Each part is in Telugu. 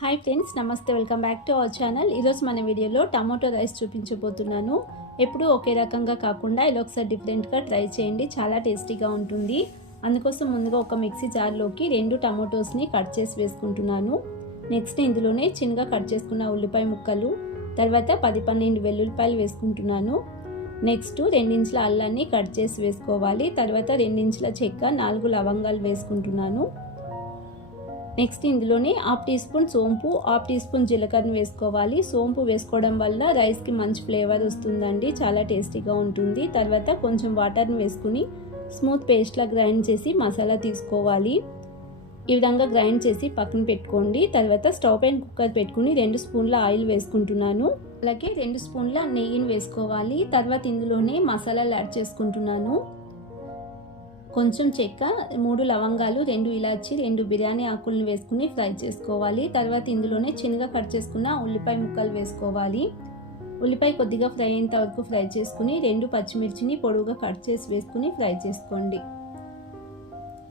హాయ్ ఫ్రెండ్స్, నమస్తే. Welcome back to our channel. ఈరోజు మన వీడియోలో టమాటో రైస్ చూపించబోతున్నాను. ఎప్పుడూ ఒకే రకంగా కాకుండా ఇలా ఒకసారి డిఫరెంట్గా ట్రై చేయండి, చాలా టేస్టీగా ఉంటుంది. అందుకోసం ముందుగా ఒక మిక్సీ జార్లోకి 2 టమాటోస్ని కట్ చేసి వేసుకుంటున్నాను. నెక్స్ట్ ఇందులోనే చిన్నగా కట్ చేసుకున్న ఉల్లిపాయ ముక్కలు, తర్వాత 10-12 వెల్లుల్లిపాయలు వేసుకుంటున్నాను. నెక్స్ట్ 2 ఇంచుల అల్లాన్ని కట్ చేసి వేసుకోవాలి. తర్వాత 2 ఇంచుల చెక్క, 4 లవంగాలు వేసుకుంటున్నాను. నెక్స్ట్ ఇందులోనే 1/2 టీ స్పూన్ సోంపు, 1/2 టీ స్పూన్ జీలకర్రని వేసుకోవాలి. సోంపు వేసుకోవడం వల్ల రైస్కి మంచి ఫ్లేవర్ వస్తుందండి, చాలా టేస్టీగా ఉంటుంది. తర్వాత కొంచెం వాటర్ని వేసుకుని స్మూత్ పేస్ట్లా గ్రైండ్ చేసి మసాలా తీసుకోవాలి. ఈ విధంగా గ్రైండ్ చేసి పక్కన పెట్టుకోండి. తర్వాత స్టవ్ పైన కుక్కర్ పెట్టుకుని 2 స్పూన్ల ఆయిల్ వేసుకుంటున్నాను. అలాగే 2 స్పూన్ల నెయ్యిని వేసుకోవాలి. తర్వాత ఇందులోనే మసాలాలు యాడ్ చేసుకుంటున్నాను. కొంచెం చెక్క, 3 లవంగాలు, 2 ఇలాచి, 2 బిర్యానీ ఆకులను వేసుకుని ఫ్రై చేసుకోవాలి. తర్వాత ఇందులోనే చిన్నగా కట్ చేసుకున్న ఉల్లిపాయ ముక్కలు వేసుకోవాలి. ఉల్లిపాయ కొద్దిగా ఫ్రై అయ్యేంత వరకు ఫ్రై చేసుకుని 2 పచ్చిమిర్చిని పొడవుగా కట్ చేసి వేసుకుని ఫ్రై చేసుకోండి.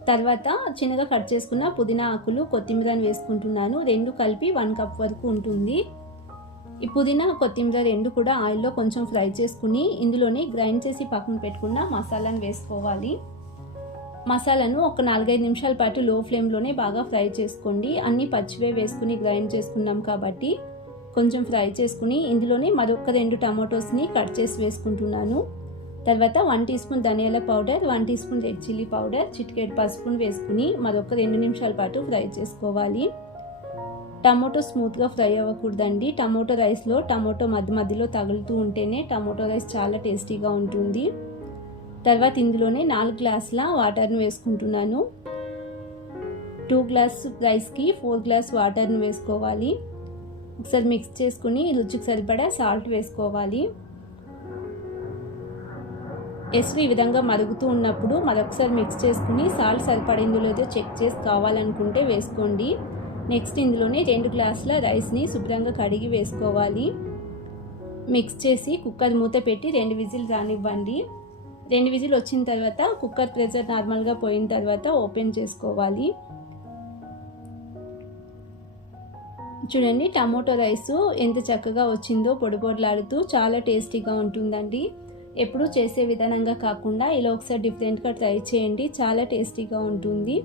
తర్వాత చిన్నగా కట్ చేసుకున్న పుదీనా ఆకులు, కొత్తిమీరని వేసుకుంటున్నాను. 2 కలిపి 1 కప్ వరకు ఉంటుంది. ఈ పుదీనా, కొత్తిమీర 2 కూడా ఆయిల్లో కొంచెం ఫ్రై చేసుకుని ఇందులోనే గ్రైండ్ చేసి పక్కన పెట్టుకున్న మసాలాను వేసుకోవాలి. మసాలాను ఒక 4-5 నిమిషాల పాటు లో ఫ్లేమ్లోనే బాగా ఫ్రై చేసుకోండి. అన్నీ పచ్చివే వేసుకుని గ్రైండ్ చేసుకున్నాం కాబట్టి కొంచెం ఫ్రై చేసుకుని ఇందులోనే మరొక 2 టమాటోస్ని కట్ చేసి వేసుకుంటున్నాను. తర్వాత 1 టీ స్పూన్ ధనియాల powder, 1 teaspoon red chilli powder, చిటికెడు పసుపును వేసుకుని మరొక 2 నిమిషాల పాటు ఫ్రై చేసుకోవాలి. టమాటో స్మూత్గా ఫ్రై అవ్వకూడదండి. టమాటో రైస్లో టమాటో మధ్యలో తగులుతూ ఉంటేనే టమాటో రైస్ చాలా టేస్టీగా ఉంటుంది. తర్వాత ఇందులోనే 4 గ్లాసుల వాటర్ని వేసుకుంటున్నాను. 2 గ్లాస్ రైస్కి 4 గ్లాస్ వాటర్ని వేసుకోవాలి. ఒకసారి మిక్స్ చేసుకుని రుచికి సరిపడా సాల్ట్ వేసుకోవాలి. ఎసురు ఈ విధంగా మరుగుతూ ఉన్నప్పుడు మరొకసారి మిక్స్ చేసుకుని సాల్ట్ సరిపడిందో లేదో చెక్ చేసి కావాలనుకుంటే వేసుకోండి. నెక్స్ట్ ఇందులోనే 2 గ్లాసుల రైస్ని శుభ్రంగా కడిగి వేసుకోవాలి. మిక్స్ చేసి కుక్కర్ మూత పెట్టి 2 విజిల్ రానివ్వండి. 2 విజిల్ వచ్చిన తర్వాత కుక్కర్ ప్రెషర్ నార్మల్గా పోయిన తర్వాత ఓపెన్ చేసుకోవాలి. చూడండి, టమాటో రైస్ ఎంత చక్కగా వచ్చిందో, పొడిలాడుతూ చాలా టేస్టీగా ఉంటుందండి. ఎప్పుడూ చేసే విధానంగా కాకుండా ఇలా ఒకసారి డిఫరెంట్గా ట్రై చేయండి, చాలా టేస్టీగా ఉంటుంది.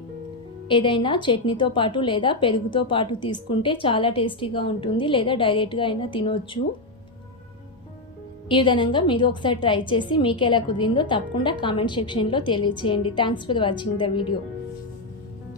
ఏదైనా చట్నీతో పాటు లేదా పెరుగుతో పాటు తీసుకుంటే చాలా టేస్టీగా ఉంటుంది, లేదా డైరెక్ట్గా అయినా తినొచ్చు. ఈ విధంగా మీరు ఒకసారి ట్రై చేసి మీకు ఎలా కుదిరిందో తప్పకుండా కామెంట్ సెక్షన్లో తెలియచేయండి. Thanks for watching the video.